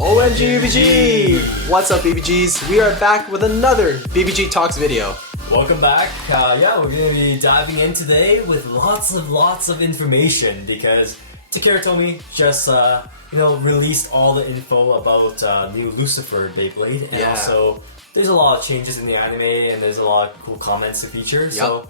OMG BBG! What's up BBGs? We are back with another BBG Talks video. Welcome back. Yeah, we're going to be diving in today with lots of information because Takara Tomy just released all the info about new Lucifer Beyblade, and also there's a lot of changes in the anime and there's a lot of cool comments to feature. So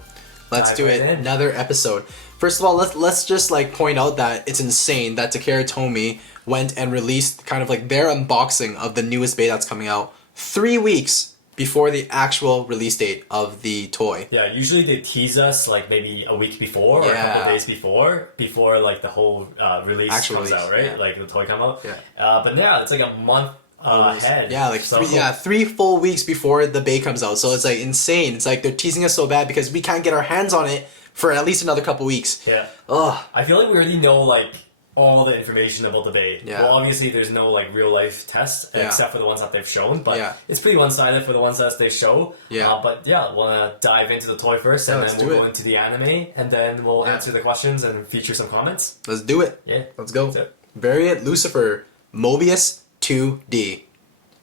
let's do it. Another episode. First of all, let's just like point out that it's insane that Takara Tomy went and released kind of like their unboxing of the newest Bey that's coming out 3 weeks before the actual release date of the toy. Yeah, usually they tease us like maybe a week before or a couple of days before like the whole release comes out, right? Like the toy come out. But yeah, it's like a month ahead. Yeah, like three full weeks before the Bey comes out. So it's like insane. It's like they're teasing us so bad because we can't get our hands on it for at least another couple weeks. Yeah. Ugh. I feel like we already know like all the information about the Bey. Yeah. Well, obviously there's no like real life tests except for the ones that they've shown, but it's pretty one-sided for the ones that they show. But yeah, want to dive into the toy first, and then we'll go into the anime, and then we'll answer the questions and feature some comments. Let's do it. Yeah. Let's go. Variant Lucifer Mobius 2D.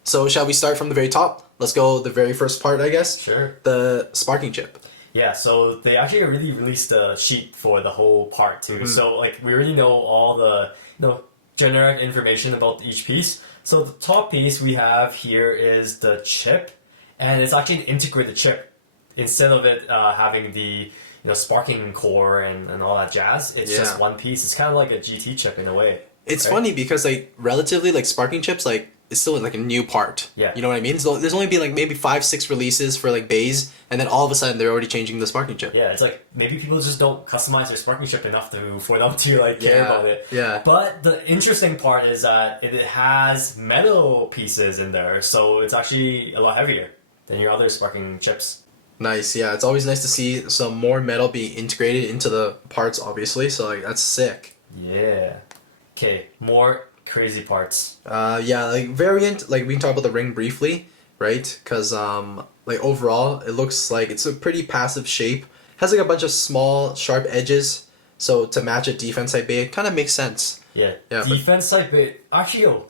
So shall we start from the very top? Let's go the very first part, I guess. Sure. The sparking chip. Yeah, so they actually already released a sheet for the whole part too. So like we already know all the generic information about each piece. So the top piece we have here is the chip, and it's actually an integrated chip. Instead of it having the sparking core and all that jazz, it's just one piece. It's kind of like a GT chip in a way. It's funny because like relatively like sparking chips like it's still like a new part. Yeah. You know what I mean? So there's only been like maybe 5-6 releases for like Beys, and then all of a sudden they're already changing the sparking chip. Yeah, it's like maybe people just don't customize their sparking chip enough for them to like care about it. Yeah. But the interesting part is that it has metal pieces in there, so it's actually a lot heavier than your other sparking chips. Nice. Yeah, it's always nice to see some more metal be integrated into the parts, obviously. So like that's sick. Yeah. Okay, more crazy parts. Like Variant, like we can talk about the ring briefly, right? Because like overall it looks like it's a pretty passive shape. Has like a bunch of small sharp edges, so to match a defense type Bey, it kind of makes sense. Yeah defense type Bey. Actually,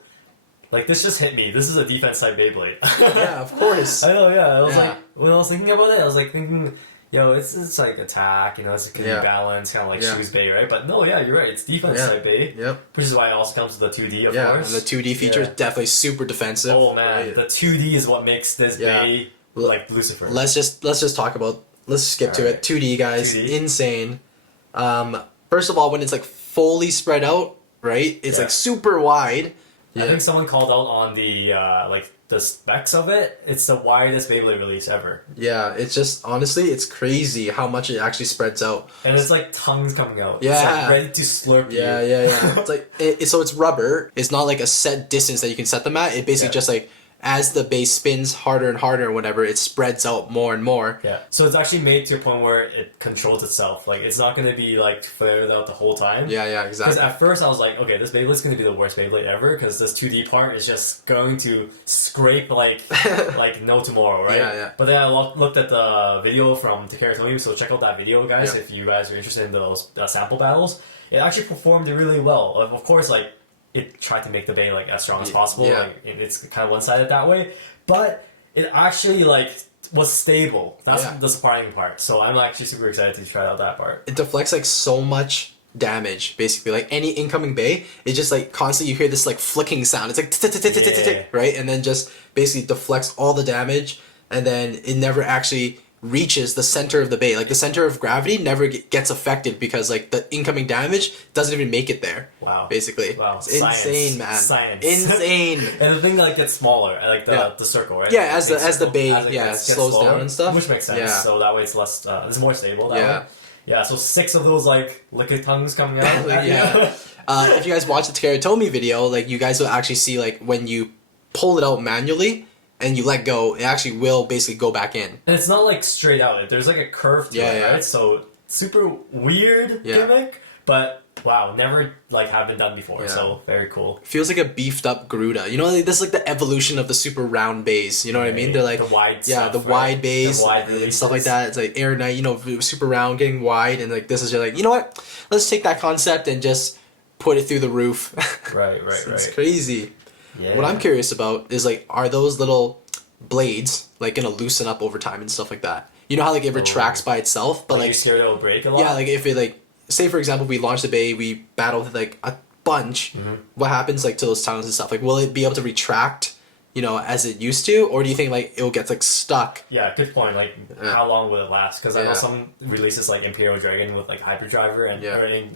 like this just hit me. This is a defense type Beyblade. Yeah, of course. I know. Yeah, I was like when I was thinking about it, I was like thinking, it's like attack, it's can be balanced, kind of like Shu's Bey, right? But no, you're right. It's defense type Bey. Yep. Which is why it also comes with the 2D, of course. And the 2D feature is definitely super defensive. Oh man, the 2D is what makes this Bey like Lucifer. Let's just talk about. Let's skip to it. 2D guys, 2D. Insane. First of all, when it's like fully spread out, right? It's like super wide. I think someone called out on the the specs of it. It's the widest Beyblade release ever. Yeah, it's just honestly, it's crazy how much it actually spreads out. And it's like tongues coming out. Yeah, it's like ready to slurp you. Yeah. It's like so it's rubber. It's not like a set distance that you can set them at. It basically just like as the base spins harder and harder and whatever, it spreads out more and more. Yeah. So it's actually made to a point where it controls itself. Like it's not going to be like flared out the whole time. Yeah, exactly. Because at first I was like, okay, this Beyblade's going to be the worst Beyblade ever because this 2D part is just going to scrape like no tomorrow, right? Yeah. But then I looked at the video from Takara Tomy, so check out that video, guys, if you guys are interested in those sample battles. It actually performed really well. Of course, like it tried to make the Bey like as strong as possible. Like it's kind of one-sided that way, but it actually like was stable. That's the surprising part. So I'm actually super excited to try out that part. It deflects like so much damage, basically. Like any incoming Bey, it just like constantly you hear this like flicking sound. It's like right, and then just basically deflects all the damage, and then it never actually reaches the center of the Bey. Like the center of gravity never gets affected because like the incoming damage doesn't even make it there. Wow. Basically. Wow. It's insane, man. Science. Insane. And the thing like gets smaller, like the circle, right? Yeah, as the Bey gets slows slower, down and stuff. Which makes sense. Yeah. So that way it's less it's more stable that way. Yeah, so 6 of those like liquid tongues coming out. If you guys watch the Takara Tomy video, like you guys will actually see like when you pull it out manually and you let go, it actually will basically go back in. And it's not like straight out. There's like a curve to it, right? So super weird gimmick, but wow, never like have been done before. So very cool. Feels like a beefed up Garuda. You know, like, this is like the evolution of the super round Beys. You know what I mean? They're like the wide stuff, the wide Beys, the wide and stuff like that. It's like Air Knight, super round, getting wide, and like this is just like, you know what? Let's take that concept and just put it through the roof. Right. It's crazy. Yeah. What I'm curious about is like, are those little blades like gonna loosen up over time and stuff like that? You know how like it retracts by itself, but like you're scared it'll break a lot? yeah, like if it like, say for example, we launch the Bey, we battle with like a bunch. What happens like to those tunnels and stuff? Like, will it be able to retract, you know, as it used to, or do you think like it will get like stuck? Yeah, good point. Like, how long will it last? Because I know some releases like Imperial Dragon with like hyperdriver and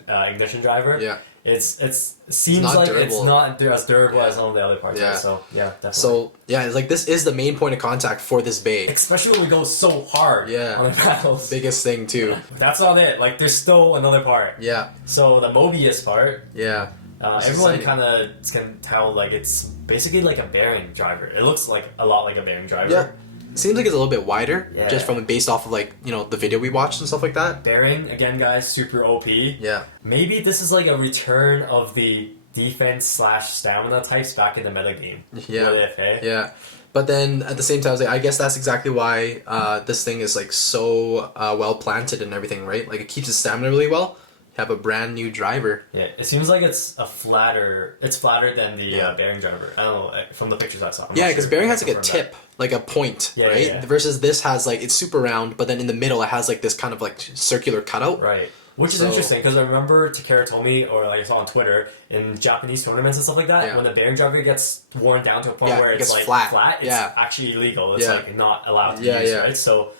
ignition driver. Yeah. It seems like it's not as durable as some of the other parts. Yeah. So yeah, definitely. So yeah, it's like this is the main point of contact for this Bey. Especially when we go so hard on the battles. Biggest thing too. That's not it. Like, there's still another part. Yeah. So the Mobius part. Yeah. Everyone kind of can tell like it's basically like a bearing driver. It looks like a lot like a bearing driver. Yeah. Seems like it's a little bit wider, Yeah. just from based off of like, you know, the video we watched and stuff like that. Bearing, again guys, super OP. Yeah. Maybe this is like a return of the defense/stamina types back in the metagame. Yeah. What if, eh? Yeah. But then at the same time, I was like, I guess that's exactly why this thing is like so well planted and everything, right? Like it keeps its stamina really well. You have a brand new driver. Yeah, it seems like it's flatter than the bearing driver. I don't know, from the pictures I saw. Yeah, because bearing has like a tip, like a point, right? Yeah. Versus this has like, it's super round, but then in the middle it has like this kind of like circular cutout. Right. Which is interesting, because I remember Takara Tomy, or like I saw on Twitter, in Japanese tournaments and stuff like that, when the bearing driver gets worn down to a point where it's like flat, it's actually illegal. It's like not allowed to use, right? So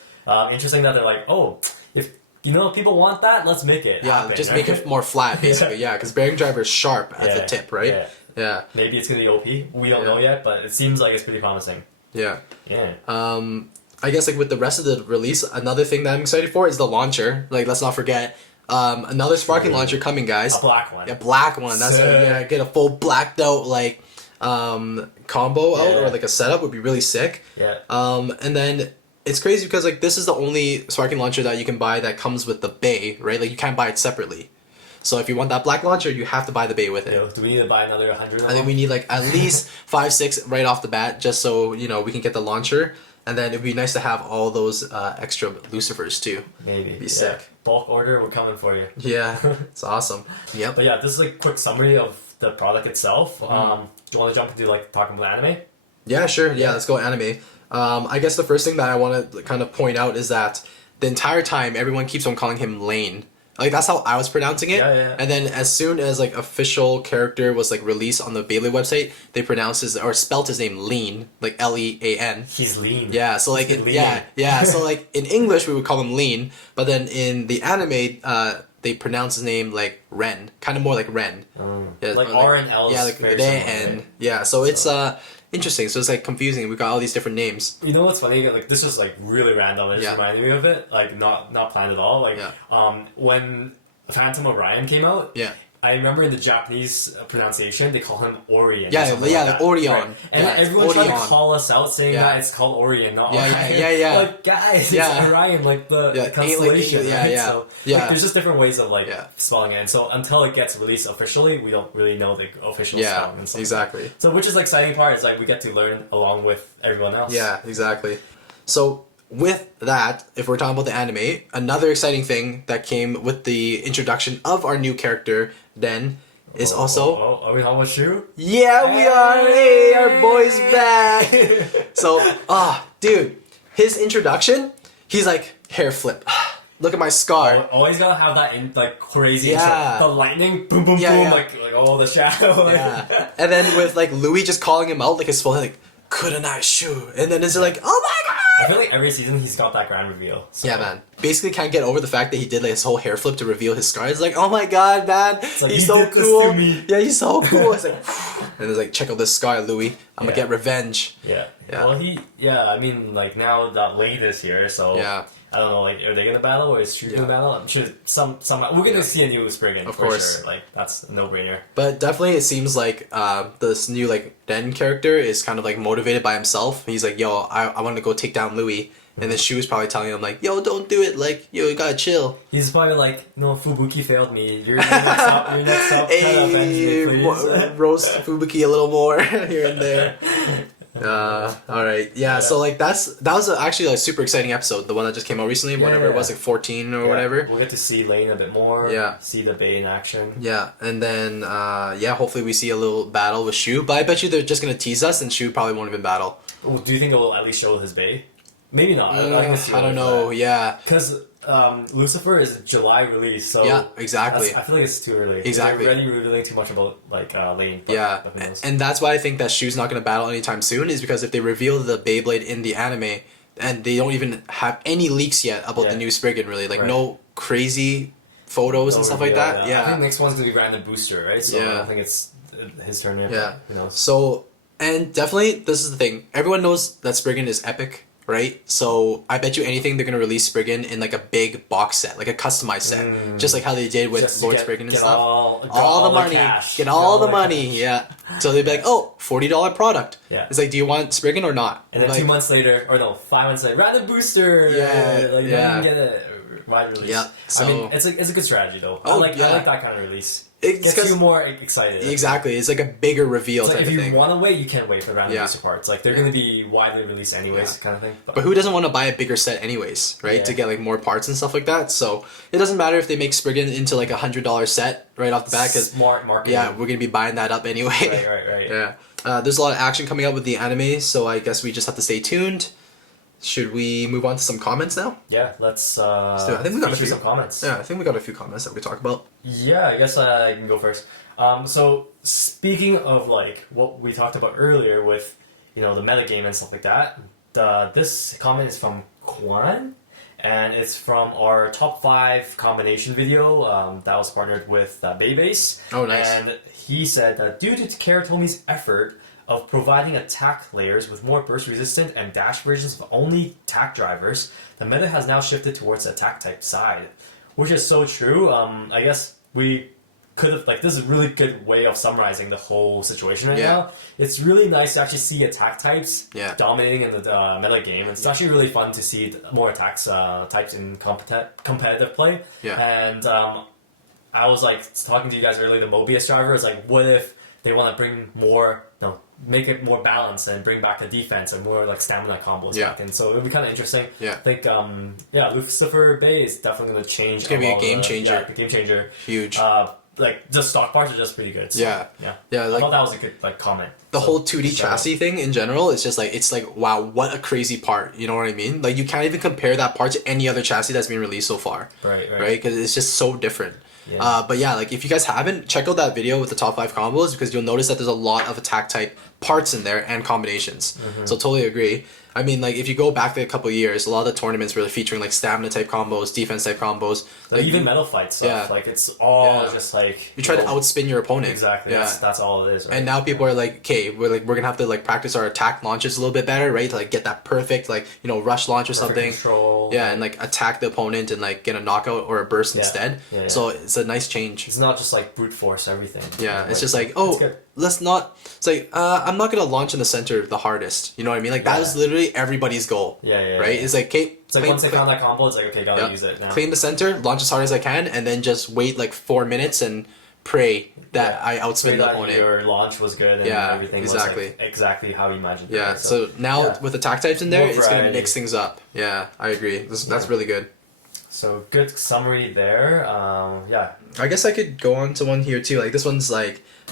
interesting that they're like, oh, if you know people want that, let's make it happen, just right? make it more flat, basically. Yeah, because bearing driver is sharp at the tip, right? Yeah. Maybe it's gonna be OP. We don't know yet, but it seems like it's pretty promising. Yeah. Yeah. I guess like with the rest of the release, another thing that I'm excited for is the launcher. Like, let's not forget. Another sparking launcher coming, guys. A black one. A black one. That's get a full blacked out like combo out, or like a setup would be really sick. Yeah. And then it's crazy because like this is the only sparking launcher that you can buy that comes with the Bey, right? Like you can't buy it separately. So if you want that black launcher, you have to buy the Bey with it. Yeah, do we need to buy another 100? I think we need like at least 5-6 right off the bat, just so you know we can get the launcher. And then it'd be nice to have all those extra Lucifers too. Maybe. Be sick. Bulk order, we're coming for you. Yeah, it's awesome. Yep. But yeah, this is a quick summary of the product itself. Do you want to jump into like talking about anime? Yeah, sure. Yeah, let's go anime. I guess the first thing that I want to kind of point out is that the entire time everyone keeps on calling him Lane. Like that's how I was pronouncing it. Yeah. And then as soon as like official character was like released on the Beyblade website, they pronounced his or spelt his name Lean, like Lean. He's lean. Yeah, so like so like in English we would call him Lean, but then in the anime they pronounce his name like Ren, kind of more like Ren. Yeah, like R and L. Yeah, like Ren. Right? Yeah, so it's interesting. So it's like confusing. We got all these different names. You know what's funny? Like this was like really random. It just reminded me of it. Like not planned at all. Like when Phantom Orion came out. Yeah. I remember in the Japanese pronunciation they call him Orion. Like Orion. Right? And everyone tried to call us out saying that it's called Orion, not Orion. Yeah. Like guys, it's Orion, like the constellation. So like, there's just different ways of like spelling it. And so until it gets released officially, we don't really know the official spelling and stuff. Exactly. So which is the exciting part is like we get to learn along with everyone else. Yeah, exactly. So with that, if we're talking about the anime, another exciting thing that came with the introduction of our new character, Den, is also... Are we on with Shu? Yeah, we are! Hey, our boy's back! So, dude, his introduction, he's like, hair flip. Look at my scar. Always gotta have that in like crazy the lightning, boom, boom, boom, like the shadow. Yeah. And then with like Louis just calling him out, like his full head, like, Kurenai Shu. And then it's like, oh my god! I feel like every season he's got that grand reveal. So. Yeah, man. Basically can't get over the fact that he did like his whole hair flip to reveal his scar. It's like, oh my god, man. Like, he's so cool. Yeah, he's so cool. It's like, and it's like, check out this scar, Louis. I'm gonna get revenge. Yeah. Well, I mean, like now that Wade is here, so I don't know, like, are they gonna battle or is Shu gonna battle? I'm sure we're gonna see a new Spriggan, of for course. sure. Like, that's a no-brainer. But definitely it seems like this new, like, Den character is kind of, like, motivated by himself. He's like, yo, I want to go take down Louis. And then Shu is probably telling him, like, yo, don't do it. Like, yo, you gotta chill. He's probably like, no, Fubuki failed me. You're next up. You're next up. Hey, roast Fubuki a little more here and there. All right. Yeah. So like that was actually a super exciting episode. The one that just came out recently, whatever it was, like 14 or whatever. We'll get to see Lane a bit more. Yeah. See the Bay in action. Yeah, and then hopefully we see a little battle with Shu. But I bet you they're just gonna tease us, and Shu probably won't even battle. Well, do you think it will at least show his Bay? Maybe not. I don't know. Yeah. Because Lucifer is a July release, so yeah, exactly. I feel like it's too early. Exactly. They're already revealing too much about like Lane. Yeah, and that's why I think that Shu's not going to battle anytime soon. Is because if they reveal the Beyblade in the anime, and they don't even have any leaks yet about the new Spriggan, really, like no crazy photos and stuff like that. Yeah. I think next one's gonna be Random Booster, right? So I don't think it's his turn yet. Yeah. Who knows? So, and definitely, this is the thing. Everyone knows that Spriggan is epic. Right, so I bet you anything they're gonna release Spriggan in like a big box set, like a customized set, just like how they did with Lord Spriggan and stuff. All the money, get all the money, yeah. So they'd be like, oh, $40 product. Yeah, it's like, do you want Spriggan or not? And then like, 2 months later, or no, 5 months later, Random Booster. Yeah, like, yeah. You can get a wide release. Yeah, so I mean, it's a good strategy though. Oh, I like that kind of release. It gets you more excited. Exactly, it's like a bigger reveal type of thing. If you want to wait, you can wait for Random Booster parts. Like they're going to be widely released anyways, kind of thing. But who doesn't want to buy a bigger set anyways, right? To get like more parts and stuff like that. So it doesn't matter if they make Spriggan into like $100 set right off the bat, because smart marketing. Yeah, we're gonna be buying that up anyway. Right. Yeah. There's a lot of action coming up with the anime, so I guess we just have to stay tuned. Should we move on to some comments now? Yeah, let's do it. I think we got a few some comments. Yeah, I think we got a few comments that we talk about. Yeah, I guess I can go first. So speaking of like what we talked about earlier with the metagame and stuff like that, this comment is from Kwan, and it's from our top 5 combination video that was partnered with Beybase. Oh, nice. And he said that due to Takara Tomy's effort of providing attack layers with more burst resistant and dash versions of only attack drivers, the meta has now shifted towards the attack type side, which is so true. I guess we could have, this is a really good way of summarizing the whole situation right now. It's really nice to actually see attack types dominating in the meta game. It's actually really fun to see more attacks types in competitive play. And I was talking to you guys earlier, the Mobius driver is what if they want to bring more, make it more balanced and bring back the defense and more stamina combos back in. So it would be kind of interesting. I think, Lucifer Bay is definitely going to change. It's going to be a game changer. Game changer. Huge. The stock parts are just pretty good. So, yeah. I thought that was a good comment. The whole 2D chassis thing in general, it's just wow, what a crazy part. You know what I mean? You can't even compare that part to any other chassis that's been released so far. Right? Because it's just so different. But if you guys haven't, check out that video with the top 5 combos, because you'll notice that there's a lot of attack type parts in there and combinations. So totally agree. I mean, if you go back a couple of years, a lot of the tournaments were featuring stamina type combos, defense type combos, even metal fight stuff. It's all just you try to outspin your opponent. Exactly. That's all it is. Right? And now people are okay, we're gonna have to practice our attack launches a little bit better, right? To get that perfect rush launch or something. Control. Yeah, and attack the opponent and get a knockout or a burst instead. So it's a nice change. It's not just brute force everything. Yeah, it's just let's not. It's I'm not gonna launch in the center the hardest. You know what I mean? That is literally everybody's goal. Right? It's okay. It's once they found that combo, it's okay, gotta use it now. Claim the center, launch as hard as I can, and then just wait 4 minutes and pray that I outspin the opponent. Your launch was good and everything was exactly how you imagined it. Yeah, so now with attack types in there, it's gonna mix things up. Yeah, I agree. That's really good. So good summary there. I guess I could go on to one here too. This one's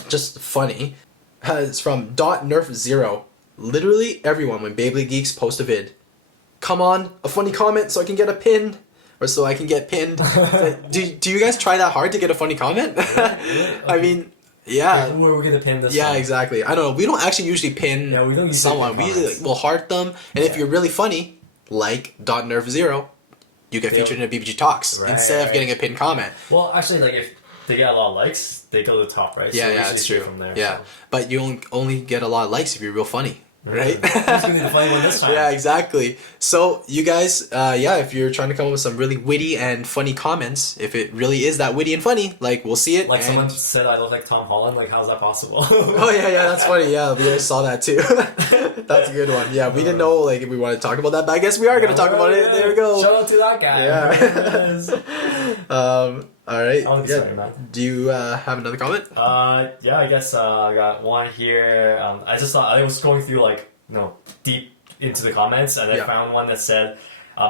just funny. It's from .nerf0. Literally everyone, when BeybladeGeeks post a vid, come on, a funny comment so I can get a pin, or so I can get pinned. do you guys try that hard to get a funny comment? I mean, who are we gonna pin this? Yeah, exactly. I don't know. We don't actually usually pin we don't someone. We usually will heart them, and if you're really funny, like .nerf0, you get featured in a BBG Talks instead of getting a pinned comment. Well, actually, if they get a lot of likes, they go to the top, right? Yeah, that's true. From there, but you only get a lot of likes if you're real funny. Right? Who's gonna be the funny one this time? Yeah, exactly. So you guys, if you're trying to come up with some really witty and funny comments, if it really is that witty and funny, we'll see it. Someone said I look like Tom Holland. How's that possible? Oh yeah, that's funny. Yeah, we alreys saw that too. That's a good one. Yeah, we didn't know if we want to talk about that, but I guess we are going to talk about it. There we go. Shout out to that guy. Yeah. All right. Sorry, man. Do you have another comment? I guess I got one here. I just thought I was going through deep into the comments, and I found one that said,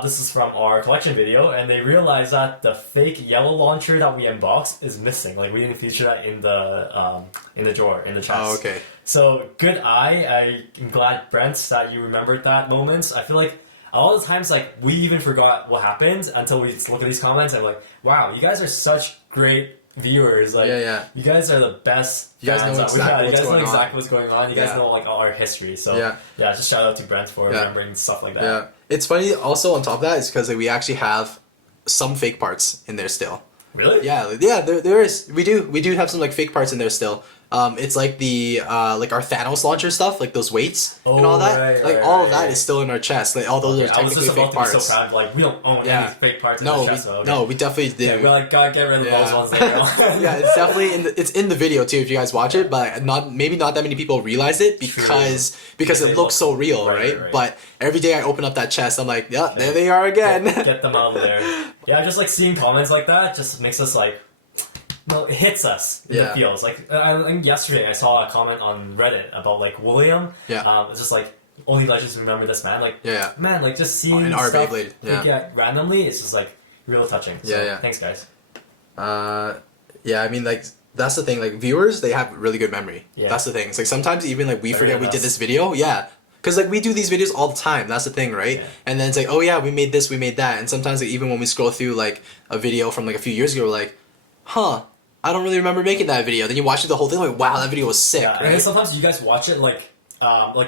this is from our collection video, and they realized that the fake yellow launcher that we unboxed is missing. Like, we didn't feature that in the drawer, in the chest. Oh, okay. So, good eye. I'm glad, Brent, that you remembered that moment. I feel like a lot of the times, like, we even forgot what happened until we look at these comments, and we're like, wow, you guys are such great viewers. Like, you guys are the best. You guys know exactly what's going on. You guys know, like, all our history. So, just shout out to Brent for remembering stuff like that. Yeah. It's funny, also, on top of that, is because we actually have some fake parts in there still. Really? Yeah, there is. We do have some, like, fake parts in there still. It's like the like our Thanos launcher stuff, like those weights and all that. All of that is still in our chest. Like all those are technically fake parts. I was just about to be so proud, like we don't own any fake parts in our chest. No, we definitely do. Yeah, we're like, gotta get rid of those ones later on. Yeah, it's definitely it's in the video too if you guys watch it, but maybe not that many people realize it because it looks so real, right? But every day I open up that chest, I'm like, yeah, there they are again. Get them out of there. Yeah, just like seeing comments like that just makes us like. No, it hits us in the feels. Like, I think yesterday I saw a comment on Reddit about, like, William. It's just like, only legends remember this man. Like, man, like, just seeing our stuff Beyblade, randomly, it's just, like, real touching. So, thanks, guys. I mean, like, that's the thing. Like, viewers, they have really good memory. That's the thing. It's like, sometimes even, like, we forget we did this video. Because, like, we do these videos all the time. That's the thing, right? And then it's like, oh, yeah, we made this, we made that. And sometimes, like, even when we scroll through, like, a video from, like, a few years ago, we're like, huh, I don't really remember making that video. Then you watch the whole thing, like, wow, that video was sick. Right? And then sometimes you guys watch it, like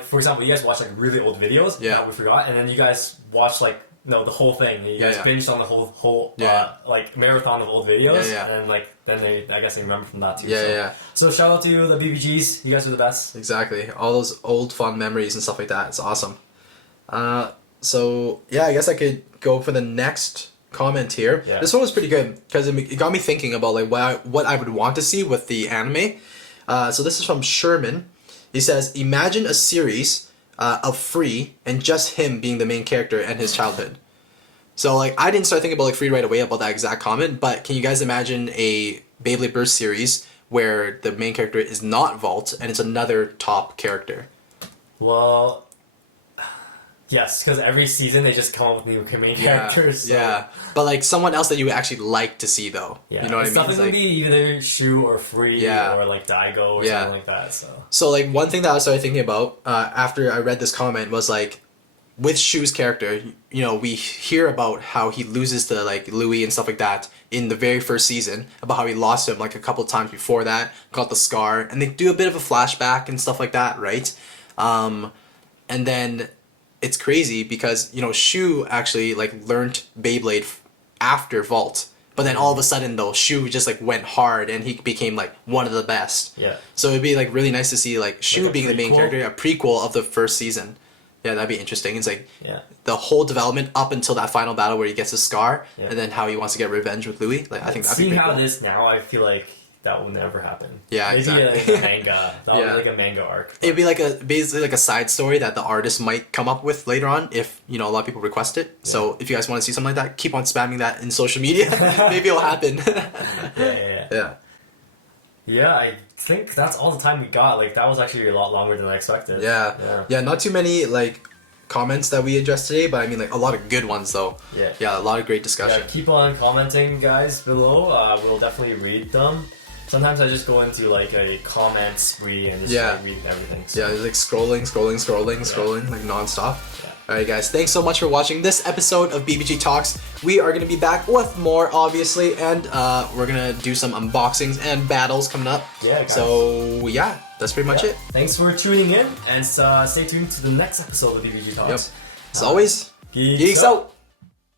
for example, you guys watch like really old videos that we forgot, and then you guys watch like the whole thing. You guys binged on the whole like marathon of old videos, and then I guess they remember from that too. So shout out to the BBGs. You guys are the best. Exactly, all those old fun memories and stuff like that. It's awesome. So yeah, I guess I could go for the next comment here. This one was pretty good because it got me thinking about like what I would want to see with the anime. So this is from Sherman. He says, imagine a series of Free and just him being the main character and his childhood. So like I didn't start thinking about like Free right away about that exact comment, but can you guys imagine a Beyblade Burst series where the main character is not Vault and it's another top character? Well, yes, because every season they just come up with new main characters. So. But like someone else that you would actually like to see though. You know what I mean? It's definitely gonna be either Shu or Free or like Daigo or something like that. So like one thing that I started thinking about after I read this comment was like with Shu's character, you know, we hear about how he loses to like Louis and stuff like that in the very first season, about how he lost him like a couple of times before that, got the scar, and they do a bit of a flashback and stuff like that, right? And then it's crazy because, you know, Shu actually like learned Beyblade after Vault, but then all of a sudden though Shu just like went hard and he became like one of the best. So it'd be like really nice to see like Shu being the main character, a prequel of the first season. That'd be interesting. It's like the whole development up until that final battle where he gets a scar and then how he wants to get revenge with Louis. Like I think that'd be pretty cool. Seeing how it is now, I feel like that will never happen. Maybe exactly. Like a manga. That would be like a manga arc. But. It'd be like basically like a side story that the artist might come up with later on if, you know, a lot of people request it. So if you guys want to see something like that, keep on spamming that in social media. Maybe it'll happen. Yeah, I think that's all the time we got. Like that was actually a lot longer than I expected. Yeah, not too many like comments that we addressed today, but I mean like a lot of good ones though. A lot of great discussion. Keep on commenting, guys, below. We'll definitely read them. Sometimes I just go into like a comment spree and just like, read everything. So. Just like scrolling like non-stop. Alright guys, thanks so much for watching this episode of BBG Talks. We are going to be back with more, obviously, and we're going to do some unboxings and battles coming up. Guys. So yeah, that's pretty much it. Thanks for tuning in, and stay tuned to the next episode of BBG Talks. As always, Geeks out!